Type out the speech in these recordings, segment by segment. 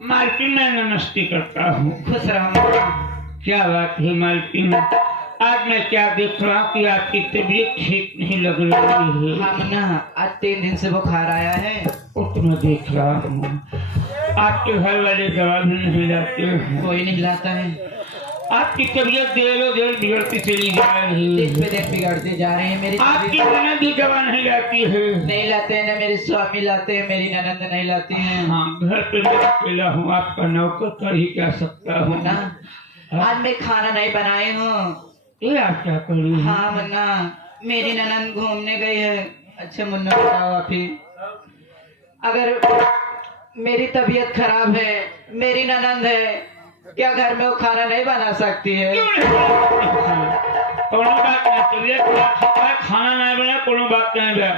मालकिन मैं नमस्ते करता हूँ। खुश रहो। क्या बात है मालकिन, आज मैं क्या देख रहा हूँ कि आपकी तबीयत ठीक नहीं लग रही है। हम ना आज 3 दिन से बुखार आया है। उतना देख रहा हूँ, आपके घर वाले दवा भी नहीं लाते हैं। कोई नहीं लाता है। आपकी तबीयत देर देर बिगड़ती चली जा रही है। दिन पे दिन बिगड़ते जा रहे हैं। मेरी आपकी ननद भी दवा नहीं लाती है। नहीं लाते हैं ना, मेरे स्वामी लाते हैं, मेरी ननद नहीं लाती हैं। हाँ, घर पे मैं अकेला हूँ, आपका नौकर कर ही क्या सकता हूँ मुन्ना, आज मैं खाना नहीं बनाई हूँ। ये आप क्या कर रही हैं? हाँ मुन्ना, मेरी ननद घूमने गई है। अच्छा मुन्ना बताओ आप ही, अगर मेरी तबीयत खराब है, मेरी ननद है, क्या घर में वो खाना नहीं बना सकती है? कोनो बात नहीं, तबीयत खाना नहीं बना, कोनो बात नहीं बा।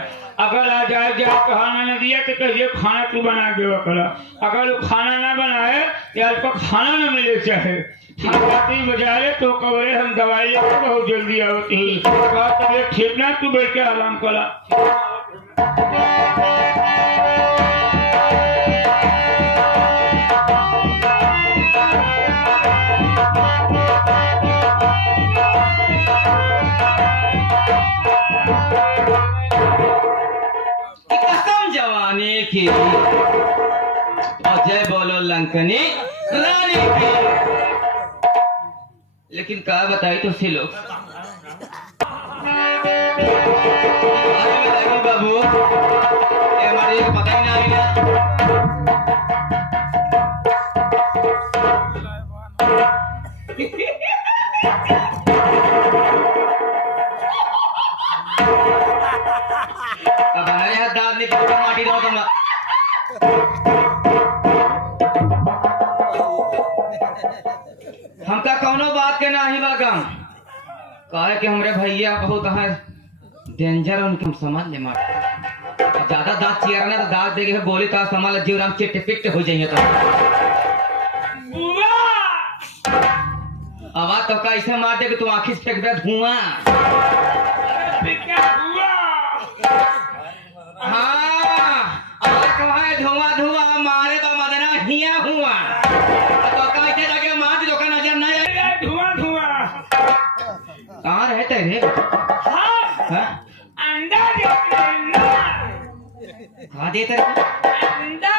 अगर आज आज खाना न दिया तो कहिए खाना तू बना के करा। अगर वो खाना ना बनाए या उसको खाना न मिले चाहे बजा ले तो कवरे हम दवाई लेकर बहुत जल्दी आवती है। तबीयत ठीक ना, तू बैठ के आराम करा। कसम जवानी की और जय बोलो लंकनी रानी की। लेकिन क्या बताई तो सी लोग बाबू, ये हमारे पता ही नहीं अब हमारे हाथ दाद निकल कर माटी दो तुम। हमका कौनो बात के ना ही बागम कहे कि हमरे भैया बहुत है डेंजर, उनके हम समझ ले मार ज्यादा दांत चिरना तो दांत देके बोली तो समझ जीवराम चिट्ट पिट्ट हो जाइए। तो आवाज तो कैसे मार दे कि तू आंखी से फेंक दे धुआं। हाँ आवाज तो है धुआं धुआं मारे तो मदना हिया हुआ तो कैसे लगे मार दो का नजर नहीं आए। धुआं धुआं कहाँ रहते रे? हाँ? अंडा देते ना, कहाँ देते रे? अंडा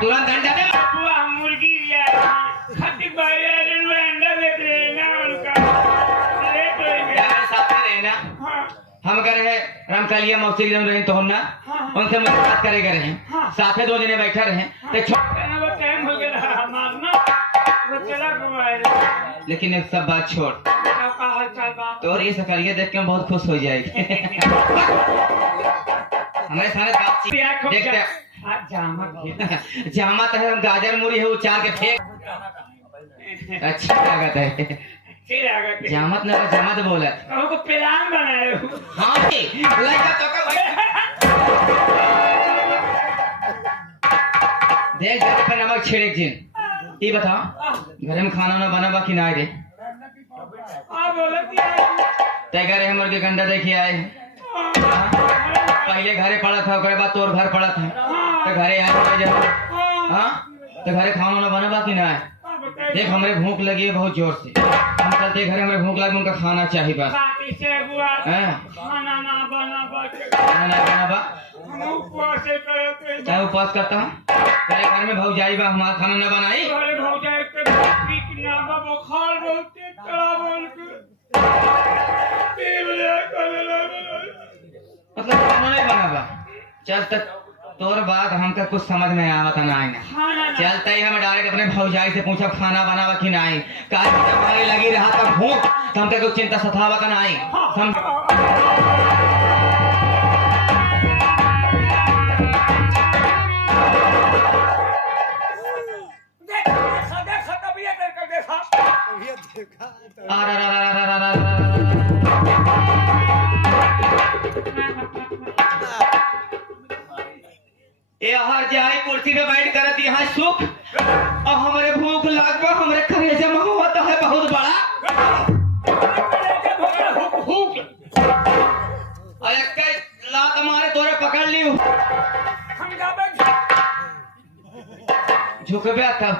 तुरंत अंडा दे। मुर्गी खट्टी अंडा देते ना उनका साथ में रहे ना। हम कह रहे रामकालिया मौसी रहे तो हम ना उनसे मुलाकात करे गए हैं, साथ में 2 जने बैठे रहे टाइम हो गया मारना वो चला घुमाए। लेकिन एक सब बात छोड़, तो ये सकरिया देख के हम बहुत खुश हो जाएगी। हमारे सारे बात देखते जामा तो है, हम गाजर मूरी है उचार के फेंक। अच्छा लागत है जामत ना जामत बोला को प्लान बनाए हो। हाँ लड़का तो देख घर पे नमक छिड़क जिन ये बता घर में खाना ना बना बाकी ना रे तय करे हम मुर्गे गंडा देखे आए पहले घरे पड़ा था उसके बाद तोर घर पड़ा था तो घरे आए हाँ तो घरे खाना ना बना बाकी ना है। देख हमारे भूख लगी है बहुत जोर से, हम चलते घर हमें भूख लगी, उनका खाना चाहिए बस। क्या उपवास करता हूँ तेरे घर में भाव जाई बा हमारा खाना न बनाई मतलब खाना नहीं बना बा। चल तक तोर बात हमका कुछ समझ में आवता ना आएगा। चलते ही हम डायरेक्ट अपने भौजाई से पूछा खाना बनावा कि नहीं, हमारी लगी रहा तब भूख तो हमका कुछ चिंता सतावता ना आई। ये हर जाए कुर्सी पे बैठ कर यहाँ सुख और हमारे भूख लागबा हमारे कलेजा में होता है बहुत बड़ा और एक लात मारे तोरे पकड़ ली झुकबे तब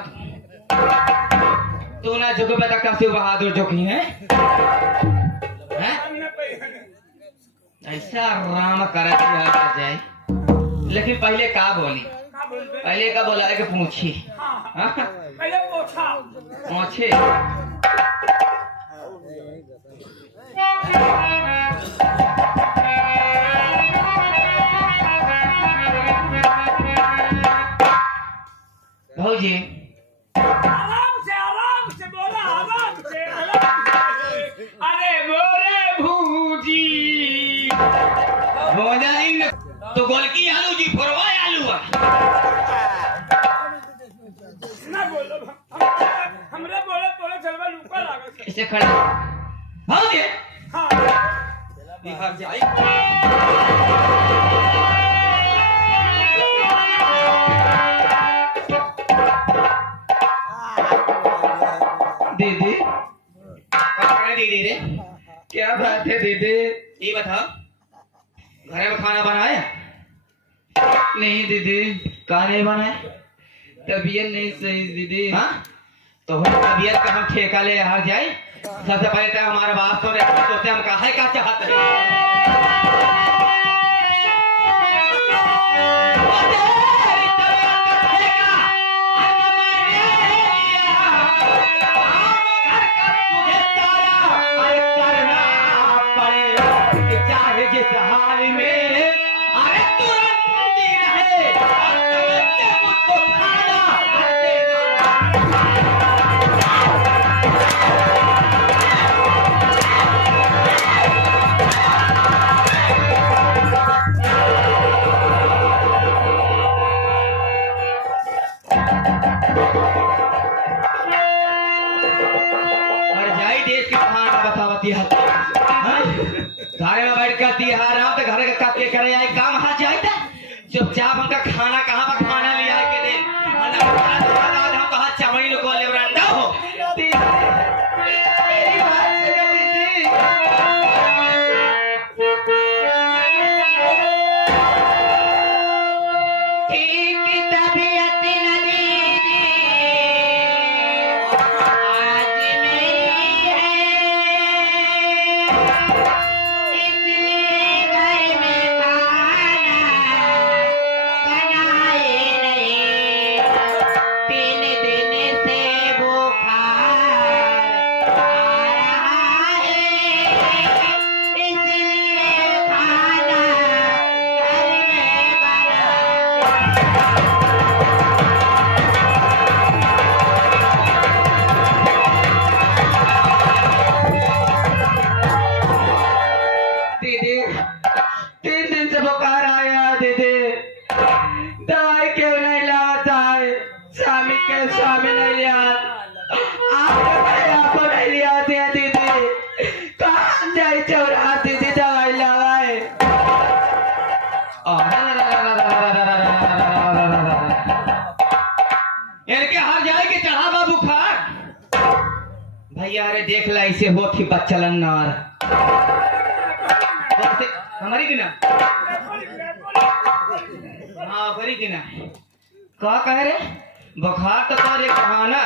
तू ना झुकबे तक कब से बहादुर झुकी है ऐसा राम करत जाए लेकिन पहले का बोली पहले का बोला है कि पूछी पहले पूछा पूछे भौजी आराम से बोला आराम से अरे मोरे भूजी भोजा इन तो गोलकी आलू जी फरवा आलू ना बोलो हमरे बोले तोरे चलवा लूका लागल ऐसे खड़े भौजी हां बिहार जाई दीदी दीदी रे क्या बात है दीदी ये बताओ घर में खाना बनाए नहीं दीदी कहा नहीं बनाए तबीयत नहीं सही दीदी हाँ तो तबीयत का हम ठेका ले हार जाए सबसे पहले तो हमारा बात तो सोचते हम कहा का चाहते हैं घरे में बैठ कर तिहार तो घर का के करे आए काम हाथ जाए चुपचाप हमका खाना कहाँ पर खाना लिया के दे हम कहा चावल को ले रंडा हो देख ला इसे हो थी बच्चलन नार हमारी की ना हाँ भरी की ना क्या कह रहे बुखार तो तारे खाना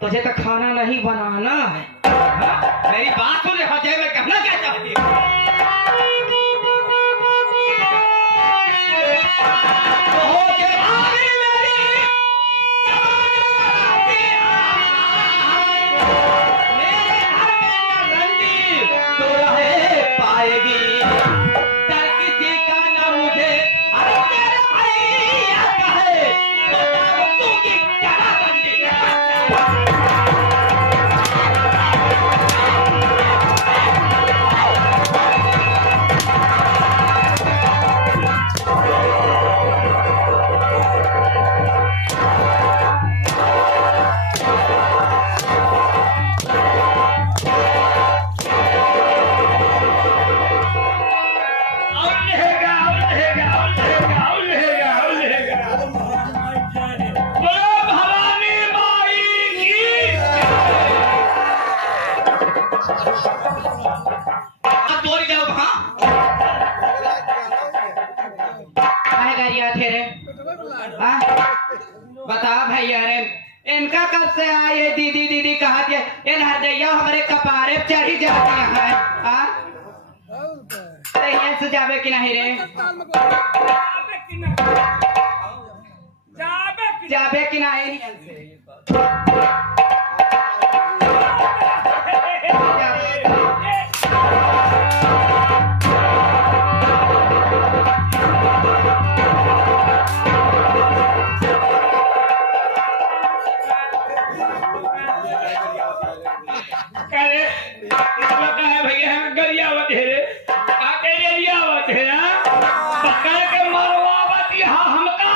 तुझे तो खाना नहीं बनाना है मेरी बात सुन रहा है मैं कहना क्या चाहती बता भैया रे इनका कब से आए है दीदी दीदी कहा दिया इन हरदैया हमारे कपारे पे चढ़ी जाती है यहाँ से जावे कि नहीं रे जावे कि नहीं भैया गरियावत है रे आके गरियावत है ना पकड़ के मरवावत यहाँ हमका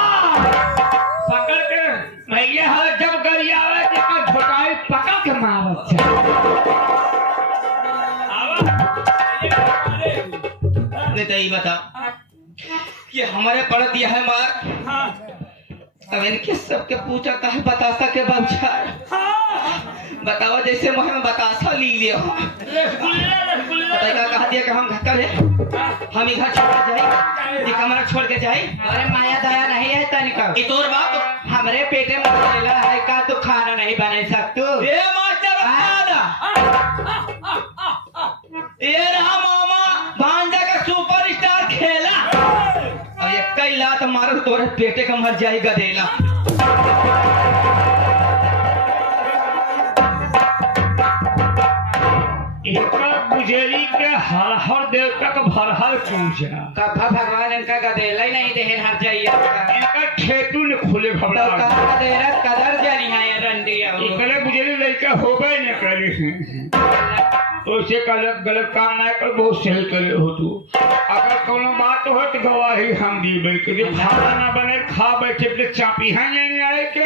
पकड़ के भैया जब गरियावत का झोटाई पकड़ के मारत नहीं तो ये बता कि हमारे पड़ दिया है मार अब इनके सबके पूछा कहा बतासा के बच्चा बताओ जैसे मुँह में बतासा ली लिया बताइएगा कहा दिया कि हम घर है हम इधर छोड़ के जाए ये कमरा छोड़ के जाए अरे माया दया नहीं है तनिका ये तोर बाप हमारे पेटे में रहेला है का तो खाना नहीं बना सकतू ये मास्टर ये रहा मामा भांजा का सुपरस्टार खेला और ये कई लात मारो तोरे पेटे का मर जाएगा देला गुजरी के हर हर देवता का भरहर पूजा कथा भगवान इनका गदेला ही नहीं देहन हर जाइए इनका खेतू ने खुले खबरा कदर जानी है रंडिया इकले गुजरी लड़का होबे न करे तो से गलत गलत काम ना कर बहुत सही करे हो तू अगर कोनो बात हो तो गवाही हम दीबे कि जो खाना ना बने खा बैठे पे चापी है नहीं आए के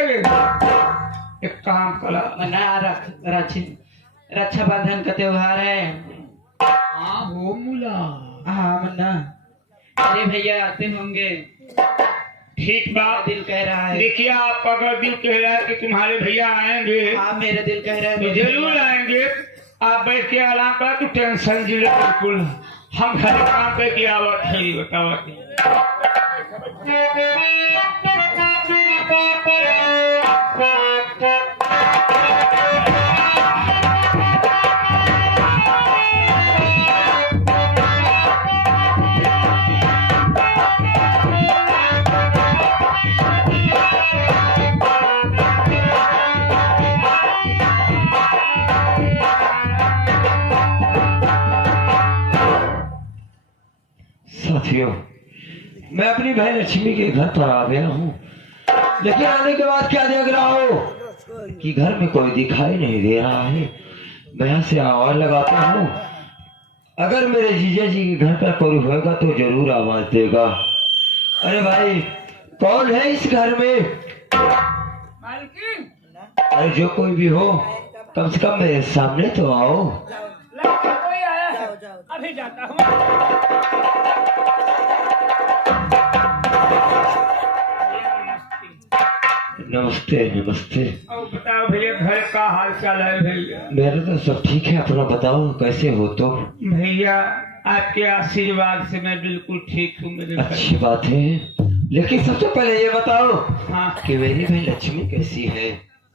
एक काम करा मना रख रक्षाबंधन का त्योहार है हाँ हो मुला हाँ मन्ना अरे भैया आते होंगे ठीक बात दिल कह रहा है देखिए आपका अगर दिल कह रहा है कि तुम्हारे भैया आएंगे हाँ मेरा दिल कह रहा है तो जरूर आएंगे आप बैठ के आराम करा तो टेंशन जिले बिल्कुल हम घर काम करके आवत है बतावा साथियों मैं अपनी बहन लक्ष्मी के घर पर आ गया हूँ लेकिन आने के बाद क्या देख रहा हूँ कि घर में कोई दिखाई नहीं दे रहा है। मैं यहाँ से आवाज लगाता हूँ अगर मेरे जीजा जी के घर पर कोई होगा तो जरूर आवाज देगा। अरे भाई कौन है इस घर में? अरे जो कोई भी हो कम से कम मेरे सामने तो आओ। कोई आया है अभी जाता हूँ। नमस्ते नमस्ते। और बताओ भैया घर का हाल चाल है भैया? मेरा तो सब ठीक है, अपना बताओ कैसे हो तो? भैया आपके आशीर्वाद से मैं बिल्कुल ठीक हूँ मेरे भाई। अच्छी बात है, लेकिन सबसे पहले ये बताओ हाँ कि मेरी बहन लक्ष्मी कैसी है?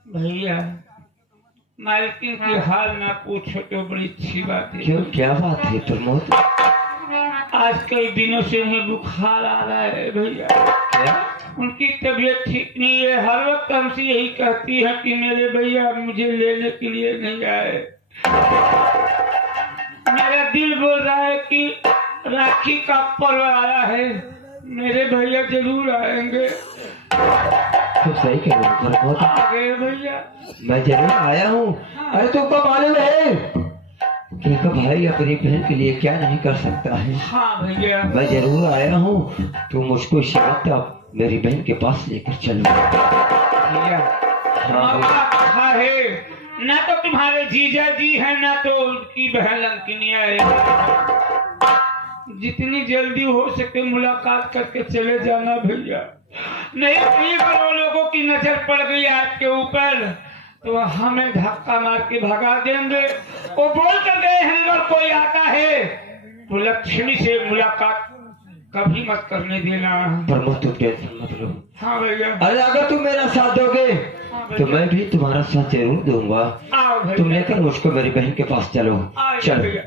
भैया मालकिन की हाल ना पूछो तो बड़ी अच्छी बात है। क्यों क्या बात है प्रमोद? आज कई दिनों से उन्हें बुखार आ रहा है भैया। क्या? उनकी तबीयत ठीक नहीं है, हर वक्त हमसे यही कहती है कि मेरे भैया मुझे लेने के लिए नहीं आए। मेरा दिल बोल रहा है कि राखी का पर्व आया है, मेरे भैया जरूर आएंगे। तुम सही कह रहे हो प्रमोद, आ गए भैया। मैं जरूर आया हूँ। अरे तुमको मालूम है कि एक भाई अपनी बहन के लिए क्या नहीं कर सकता है? हाँ भैया मैं जरूर आया हूँ, तुम मुझको इस वक्त मेरी बहन के पास लेकर चलो। भैया हाँ मौका अच्छा है, ना तो तुम्हारे जीजा जी हैं ना तो उनकी बहन लंकिनिया है। जितनी जल्दी हो सके मुलाकात करके चले जाना भैया, नहीं कई बार लोगों की नजर पड़ गई आपके ऊपर तो हमें धक्का मार के भगा देंगे। वो बोल कर गए हैं अगर कोई आता है तो लक्ष्मी से मुलाकात कभी मत करने देना। प्रमोद तुम टेंशन मत लो। हाँ भैया। अरे अगर तुम मेरा साथ दोगे तो मैं भी तुम्हारा साथ जरूर दूंगा। आओ भैया। तुम लेकर मुझको मेरी बहन के पास चलो। आओ चलो। भैया।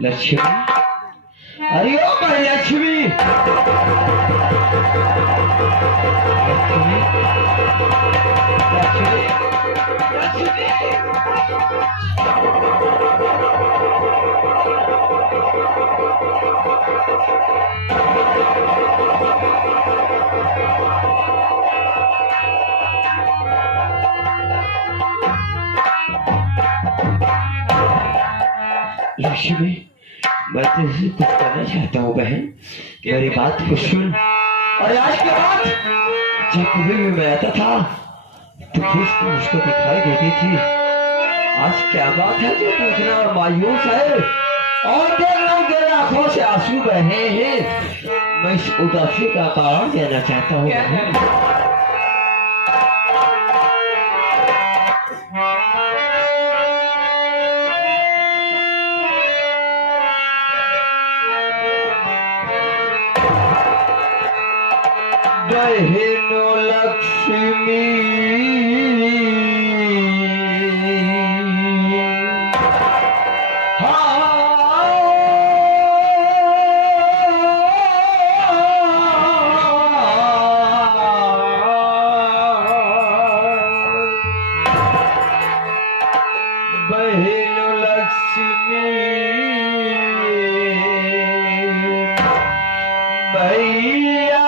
लक्ष्मी, अरे ओ भाई लक्ष्मी, लक्ष्मी, लक्ष्मी, लक्ष्मी, मैं तुझसे कुछ करना चाहता हूँ बहन, मेरी बात को सुन। और आज के बाद जब कभी भी मैं आता था तो खुश तो मुझको दिखाई देती थी। आज क्या बात है जो तू इतना मायूस है और देख रहा हूँ तेरे आंखों से आंसू बहे हैं। मैं इस उदासी का कारण देना चाहता हूँ बहन। बहनो लक्ष्मी, बहनो लक्ष्मी, भैया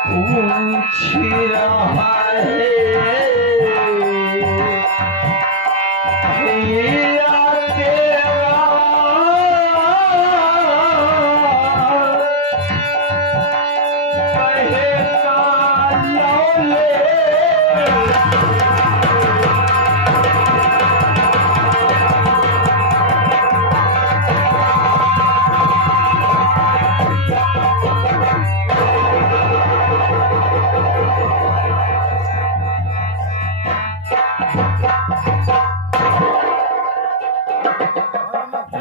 पूछ रहा है या तेरा बहका लौले।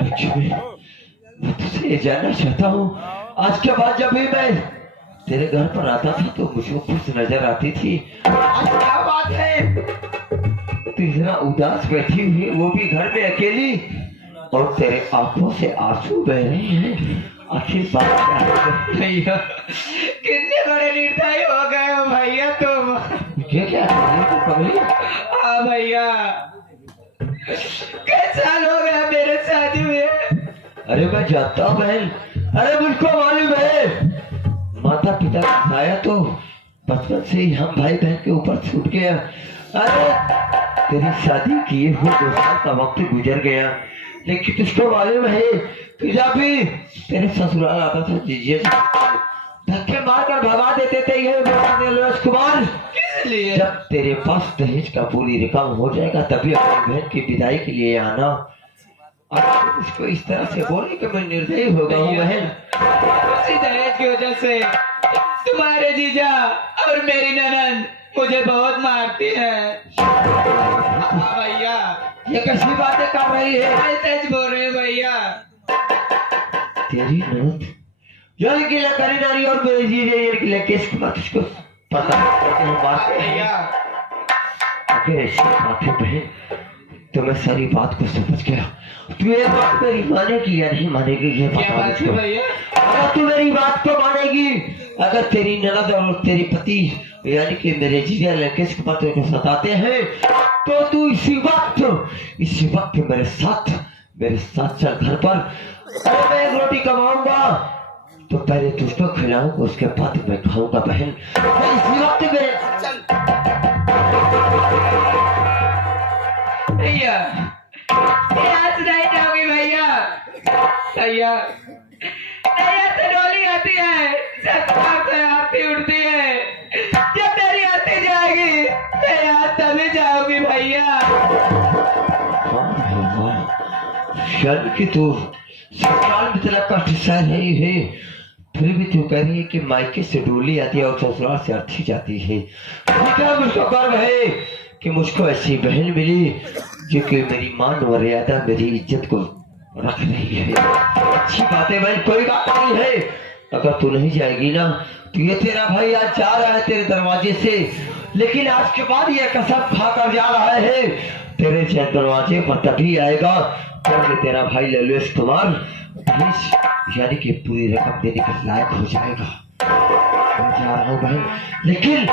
लक्ष्मी, मैं तुझसे ये जानना चाहता हूँ, आज के बाद जब भी मैं तेरे घर पर आता था तो मुझको खुश नजर आती थी। आज क्या बात है, तू इतना उदास बैठी हुई है, वो भी घर में अकेली, और तेरे आंखों से आंसू बह रहे हैं। आखिर बात क्या है? भैया कितने बड़े निर्दयी हो गए हो भैया तुम। ये क्या पगली? हाँ भैया, कैसा हो गया मेरे शादी में। अरे मैं जानता हूँ बहन, अरे मुझको मालूम है, माता पिता का साया तो बचपन से ही हम भाई बहन के ऊपर छूट गया। अरे तेरी शादी किए हुए 2 साल का वक्त गुजर गया, लेकिन तुझको मालूम है कि जब भी तेरे ससुराल आता था जीजे धक्के मारकर भगा देते थे ये लोज कुमार। इसलिए जब तेरे पास दहेज का पूरी रकम हो जाएगा तभी अपनी बहन की विदाई के लिए आना। और उसको इस तरह से बोले कि मैं निर्दयी हो गया हूँ बहन। उसी दहेज की वजह से तुम्हारे जीजा और मेरी ननद मुझे बहुत मारती है। हाँ भैया, ये कैसी बातें कर रही है? सच बोल रहे हो भैया। तेरी ननद यानी कि लकड़ी नारी और मेरे जीजे ये कि लकेश कुमार तुझको पता है बात भैया अगर ऐसी बात है बहन तो मैं सारी बात को समझ गया। तू ये बात मेरी मानेगी या नहीं मानेगी ये क्या बता बात है भैया? अगर तू मेरी बात को मानेगी, अगर तेरी ननद और तेरी पति यानी कि मेरे जीजा लकेश कुमार तुझको सताते हैं तो तू इसी वक्त मेरे साथ चल घर पर। अरे मैं एक रोटी कमाऊंगा तो पहले तुझको खिलाऊंगा, उसके बाद मैं खाऊंगा बहन। मैं इसी वक्त मेरे चल भैया, आज नहीं जाओगी भैया। भैया भैया से डोली आती है, सब से आरती उठती है, जब मेरी आरती जाएगी भैया तभी जाओगी भैया। शर्म की तू ससुराल में तेरा कष्ट सह रही है, फिर भी तू कह रही है कि मायके से डोली आती है और ससुराल से अर्थी जाती है। क्या मुझको गर्व है कि मुझको ऐसी बहन मिली जो कि मेरी मान मर्यादा मेरी इज्जत को रख रही है। अच्छी बात है भाई, कोई बात नहीं है। अगर तू नहीं जाएगी ना तो ये तेरा भाई आज जा रहा है तेरे दरवाजे से, लेकिन आज के बाद ये कसम खाकर जा रहा है तेरे दरवाजे पर तभी आएगा जब तेरा भाई ललेश कुमार यानी कि पूरी रकम देने के लायक हो जाएगा। मैं जा रहा हूँ भाई, लेकिन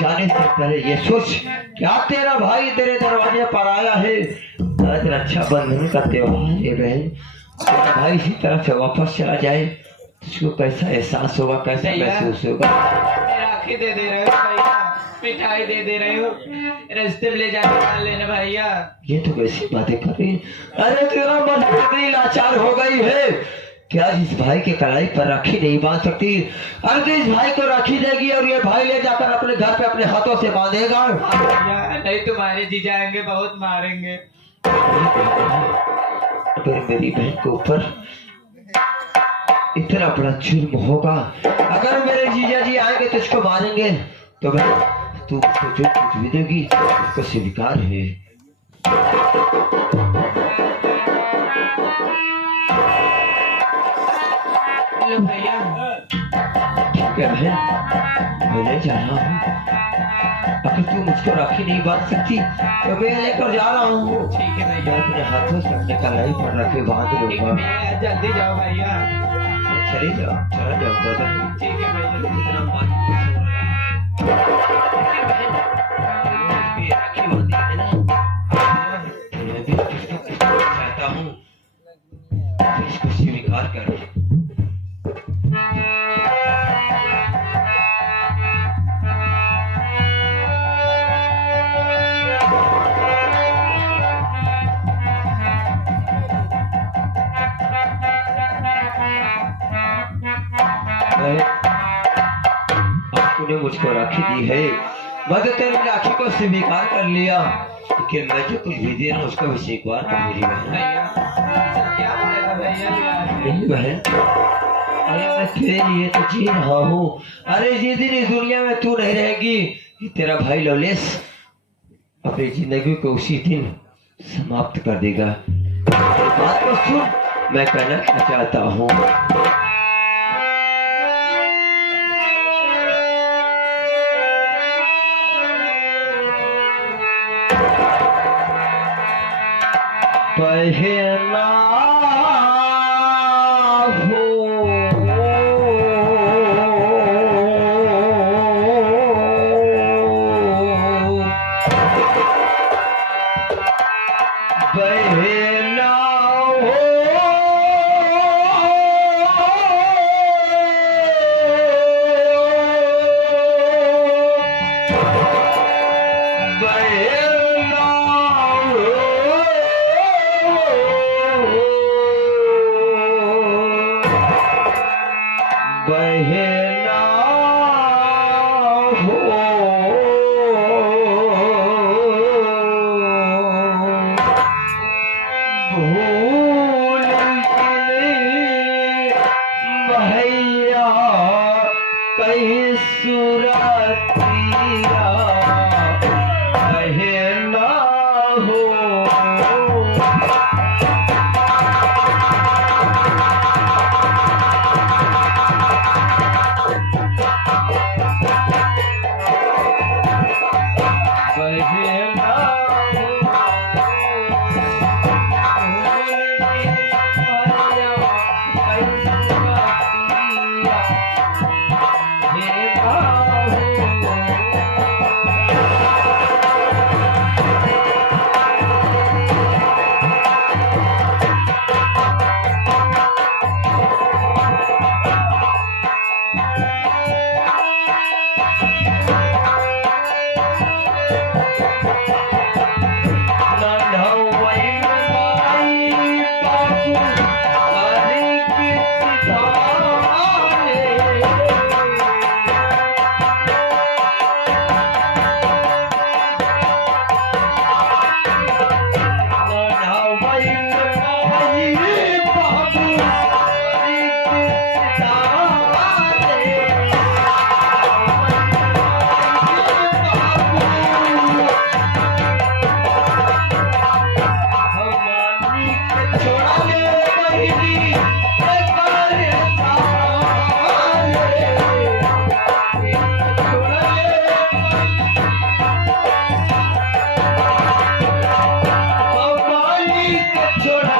जाने से पहले ये सोच क्या तेरा भाई तेरे दरवाजे पर आया है। तेरा अच्छा बंधन का त्योहार है बहन, तेरा भाई इसी तरह से वापस चला जाए तुझको कैसा एहसास होगा, कैसा महसूस होगा? राखी दे रहे हो भैया, मिठाई दे रहे हो, रास्ते में ले जाकर खा लेना भैया। ये तो कैसी बातें कर रही है? अरे तेरा मन कितनी लाचार हो गई है क्या इस भाई के कलाई पर राखी नहीं बांध सकती? अरे तो इस भाई को राखी देगी और ये भाई ले जाकर अपने घर पे अपने हाथों से बांधेगा। नहीं तुम्हारे जीजा आएंगे बहुत मारेंगे। अगर मेरी बहन के ऊपर इतना बड़ा जुर्म होगा, अगर मेरे जीजा जी आएंगे तो इसको मारेंगे तो बहन तू उसको जो कुछ भी देगी उसको स्वीकार है। भैया ठीक है बहन, मैं ले जा रहा हूँ। अगर तू मुझको राखी नहीं बांध सकती तो मैं लेकर जा रहा हूँ। ठीक है भैया, मैं अपने हाथों से अपने कलाई पर रखे बांध ठीक है लूंगा। भैया, जल्दी जाओ भैया। चले जाओ, चला जाऊंगा। ठीक है भैया। इतना पानी राखी बांधी है ना, तो मैं भी इसको चाहता हूँ इसको स्वीकार कर। मुझको राखी दी है, मैं तो तेरी राखी को स्वीकार कर लिया, लेकिन मैं जो कुछ भी दे रहा हूँ उसका भी स्वीकार कर मेरी बहन। भैया क्या बोलेगा भैया? मेरी बहन, अरे मैं तेरे लिए तो जी रहा हूँ। अरे जिस दिन इस दुनिया में तू नहीं रहेगी, ये तेरा भाई लवलेश अपनी जिंदगी को उसी दिन समाप्त कर देगा। बात को सुन, मैं कहना क्या चाहता हूँ। बहना हो बहना हो बहना हो भूल गई भैया कहीं सुरतिया बहना हो छोड़ा